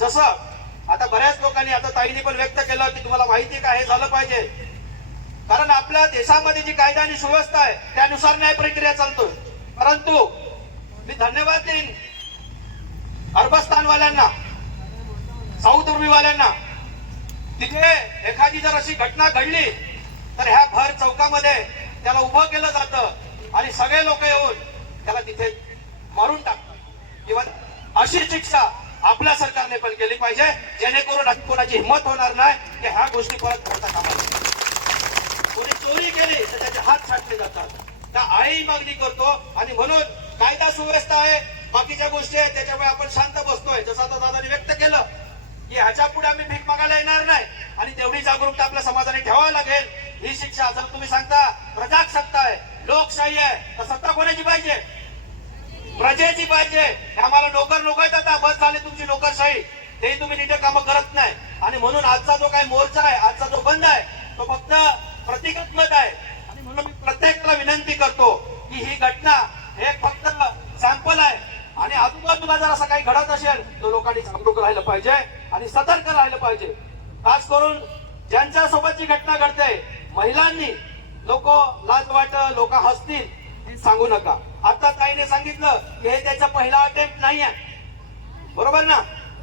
जसं आता बऱ्याच लोकांनी आता ताईने पण व्यक्त केलं की तुम्हाला माहिती का? हे झालं पाहिजे. कारण आपल्या देशामध्ये जी कायदा आणि सुव्यवस्था आहे त्यानुसार न्याय प्रक्रिया चालतोय. परंतु मी धन्यवाद देईन अरबस्तानवाल्यांना साऊथ उर्मीवाल्यांना. तिथे एखादी जर अशी घटना घडली तर ह्या भर चौकामध्ये त्याला उभं केलं जातं आणि सगळे लोक येऊन त्याला तिथे मारून टाकतात. किंवा अशी शिक्षा आपल्या सरकारने पण केली पाहिजे. जेणेकरून कोणाची हिंमत होणार नाही की ह्या गोष्टी परत करता कामा कोणी चोरी केली तर त्याचे हात छाटले जातात. त्या आई मागणी करतो आणि म्हणून कायदा सुव्यवस्था आहे. बाकीच्या गोष्टी आहेत त्याच्यामुळे आपण शांत बसतोय. जसं आता दादाने व्यक्त केलं की ह्याच्या पुढे आम्ही भीक मागायला येणार नाही. आणि तेवढी जागरूकता आपल्या समाजाने ठेवावी लागेल. ही शिक्षा जर तुम्ही सांगता प्रजासत्ता आहे. लोकशाही आहे. तर सत्ता कोणाची पाहिजे? प्रजेची पाहिजे. आम्हाला नोकर लोक आहेत आता बस झाली तुमची नोकरशाही. ते तुम्ही नीट कामं करत नाही. आणि म्हणून आजचा जो काही मोर्चा आहे आजचा जो बंद आहे तो फक्त प्रतिकात्मक आहे. आणि म्हणून मी प्रत्येकाला विनंती करतो की ही घटना हे फक्त सॅम्पल आहे. आणि आजूबाजूला जर असं काही घडत असेल तर लोकांनी जागरूक राहिलं पाहिजे आणि सतर्क राहिलं पाहिजे. खास करून ज्यांच्या सोबत जी घटना घडते महिलांनी लोक लाज वाट लोक हसतील सांगू नका. आता ताईने सांगितलं की हे त्याचा पहिला अटेम्प्ट नाही आहे बरोबर ना?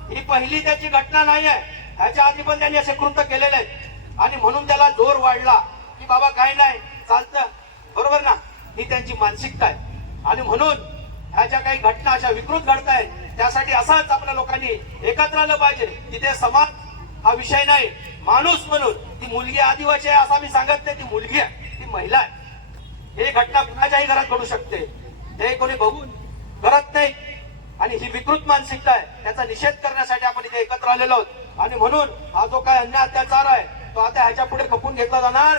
ही पहिली त्याची घटना नाही आहे ह्याच्या आधी पण त्यांनी असे कृत्य केलेले आहेत. आणि म्हणून त्याला जोर वाढला की बाबा काय नाही चालतं. बरोबर ना? ही त्यांची मानसिकता आहे. आणि म्हणून ह्या ज्या काही घटना अशा विकृत घडत आहेत त्यासाठी असाच आपल्या लोकांनी एकत्र आलं पाहिजे. तिथे समाज हा विषय नाही माणूस म्हणून. ती मुलगी आदिवासी आहे असा मी सांगत नाही ती मुलगी आहे ती महिला आहे. हे घटना कुणाच्याही घरात घडू शकते. हे कोणी बघून करत नाही. आणि ही विकृत मानसिकता आहे. त्याचा निषेध करण्यासाठी आपण इथे एकत्र आलेलो आहोत. आणि म्हणून हा जो काय अन्य अत्याचार आहे तो आता ह्याच्या पुढे खपून घेतला जाणार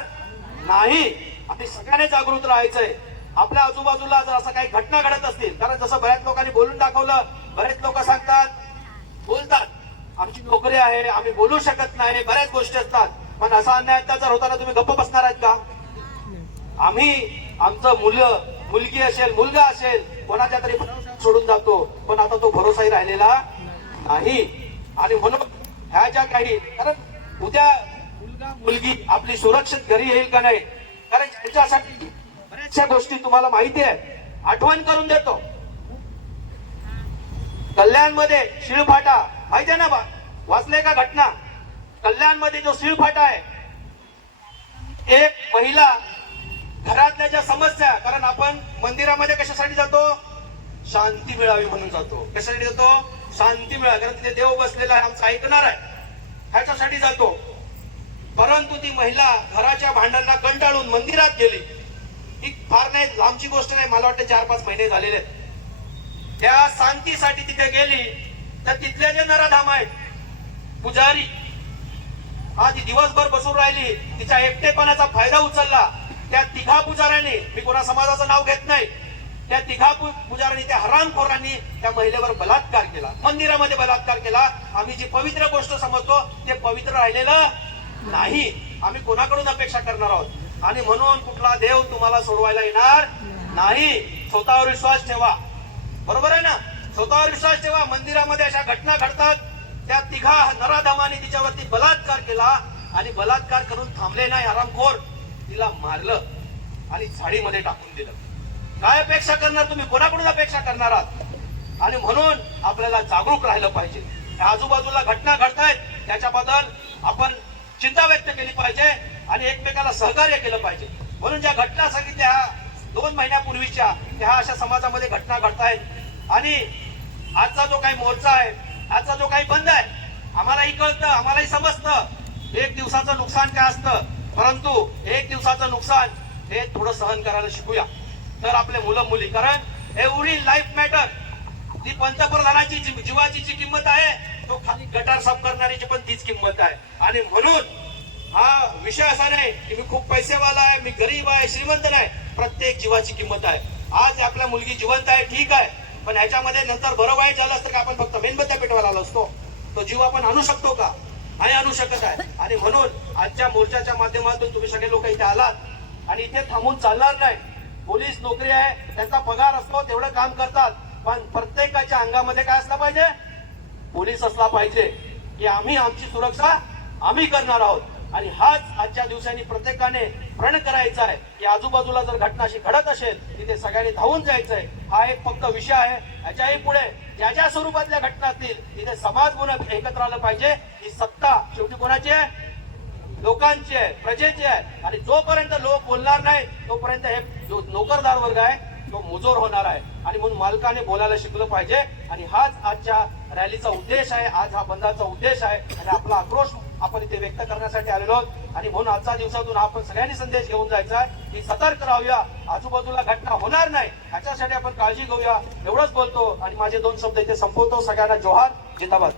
नाही. आपण सगळ्यांनी जागृत राहायचंय. आपल्या आजूबाजूला जर असं काही घटना घडत असतील कारण जसं बऱ्याच लोकांनी बोलून दाखवलं बरेच लोक सांगतात बोलतात आमची नोकरी आहे आम्ही बोलू शकत नाही बऱ्याच गोष्टी असतात. पण असा अन्याय अत्याचार होताना तुम्ही गप्प बसणार आहेत का? आम्ही आमचं मुलं मुलगी असेल मुलगा असेल कोणाच्या तरी सोडून जातो. पण आता तो भरोसाही राहिलेला नाही. आणि म्हणून ह्या ज्या काही कारण उद्या मुलगा मुलगी आपली सुरक्षित घरी येईल का नाही? कारण त्यांच्यासाठी बऱ्याचशा गोष्टी तुम्हाला माहिती आहे. आठवण करून देतो. कल्याणमध्ये शिळफाटा माहिती आहे ना बा? वाचले का घटना? कल्याणमध्ये जो शिळफाटा आहे एक महिला घरातल्या ज्या समस्या कारण मंदिरामध्ये कशासाठी जातो? शांती मिळावी म्हणून जातो. कशासाठी जातो? शांती मिळावी. कारण तिथे देव बसलेला आहे आमचं ऐकणार आहे. ह्याच्यासाठी जातो. परंतु ती महिला घराच्या भांड्यांना कंटाळून मंदिरात गेली. ही फार नाही लांबची गोष्ट नाही. मला वाटतं चार पाच महिने झालेले आहेत. त्या शांतीसाठी तिथे गेली तर तिथले जे नराधाम आहेत पुजारी हा ती दिवसभर बसून राहिली तिच्या एकटेपणाचा फायदा उचलला. त्या तिघा पुजाऱ्यांनी मी कोणा समाजाचं नाव घेत नाही त्या तिघा पु- पुजाऱ्यांनी त्या हरामखोरांनी त्या महिलेवर बलात्कार केला. मंदिरामध्ये बलात्कार केला. आम्ही जी पवित्र गोष्ट समजतो ते पवित्र राहिलेलं नाही. आम्ही कोणाकडून अपेक्षा करणार आहोत? आणि म्हणून कुठला देव तुम्हाला सोडवायला येणार नाही. स्वतःवर विश्वास ठेवा. बरोबर आहे ना? स्वतःवर विश्वास ठेवा. मंदिरामध्ये अशा घटना घडतात. त्या तिघा नराधमाने तिच्यावरती बलात्कार केला आणि बलात्कार करून थांबले नाही आरामखोर तिला मारलं आणि झाडीमध्ये टाकून दिलं. काय अपेक्षा करणार तुम्ही? कोणाकडून अपेक्षा करणार आहात? आणि म्हणून आपल्याला जागरूक राहिलं पाहिजे. त्या आजूबाजूला घटना घडतायत त्याच्याबद्दल आपण चिंता व्यक्त केली पाहिजे आणि एकमेकाला सहकार्य केलं पाहिजे. म्हणून ज्या घटना सांगितल्या दोन महिन्यापूर्वीच्या ह्या अशा समाजामध्ये घटना घडतायत. आणि आजचा जो काही मोर्चा आहे आजचा जो काही बंद आहे आम्हालाही कळतं आम्हालाही समजतं. एक दिवसाचं नुकसान काय असतं? परंतु एक दिवसाचं नुकसान हे थोडं सहन करायला शिकूया. तर आपले मुलं मुली कारण एवढी लाईफ मॅटर ती पंतप्रधानाची जी- जीवाची जी किंमत आहे तो खाली गटार साफ करणारीची पण तीच किंमत आहे. आणि म्हणून हा विषय असा नाही की मी खूप पैसेवाला आहे मी गरीब आहे श्रीमंत नाही. प्रत्येक जीवाची किंमत आहे. आज आपल्या मुलगी जिवंत आहे ठीक आहे. पण ह्याच्यामध्ये नंतर बरं वाईट झालं असतं का आपण फक्त मेणबत्त्या पेटवायला आलो असतो. तो जीव आपण आणू शकतो का? नाही आणू शकत आहे. आणि म्हणून आजच्या मोर्चाच्या माध्यमातून तुम्ही सगळे लोक इथे आलात आणि इथे थांबून चालणार नाही. पोलीस नोकरी आहे त्यांचा पगार असतो तेवढं काम करतात. पण प्रत्येकाच्या अंगामध्ये काय असलं पाहिजे? पोलीस असला पाहिजे की आम्ही आमची सुरक्षा आम्ही करणार आहोत. आणि हाच आजच्या दिवसांनी प्रत्येकाने प्रण करायचा आहे की आजूबाजूला जर घटना अशी घडत असेल तिथे सगळ्यांनी धावून जायचंय. हा एक फक्त विषय आहे. याच्याही पुढे ज्या ज्या स्वरूपातल्या घटना असतील तिथे समाज म्हणून एकत्र आलं पाहिजे. कोणाचे? आहे लोकांची आहे प्रजेची. आहे आणि जोपर्यंत लोक बोलणार नाही तोपर्यंत हे जो नोकरदार वर्ग आहे तो मुजोर होणार आहे. आणि म्हणून मालकाने बोलायला शिकलं पाहिजे. आणि हाच आजच्या रॅलीचा उद्देश आहे. आज हा बंदाचा उद्देश आहे. आणि आपला आक्रोश आपण इथे व्यक्त करण्यासाठी आलेलो आहोत. आणि म्हणून आजच्या दिवसातून आपण सगळ्यांनी संदेश घेऊन जायचा आहे की सतर्क राहूया. आजूबाजूला घटना होणार नाही. याच्यासाठी आपण काळजी घेऊया. एवढंच बोलतो. आणि माझे दोन शब्द इथे संपवतो. सगळ्यांना जोहार. जिंदाबाद.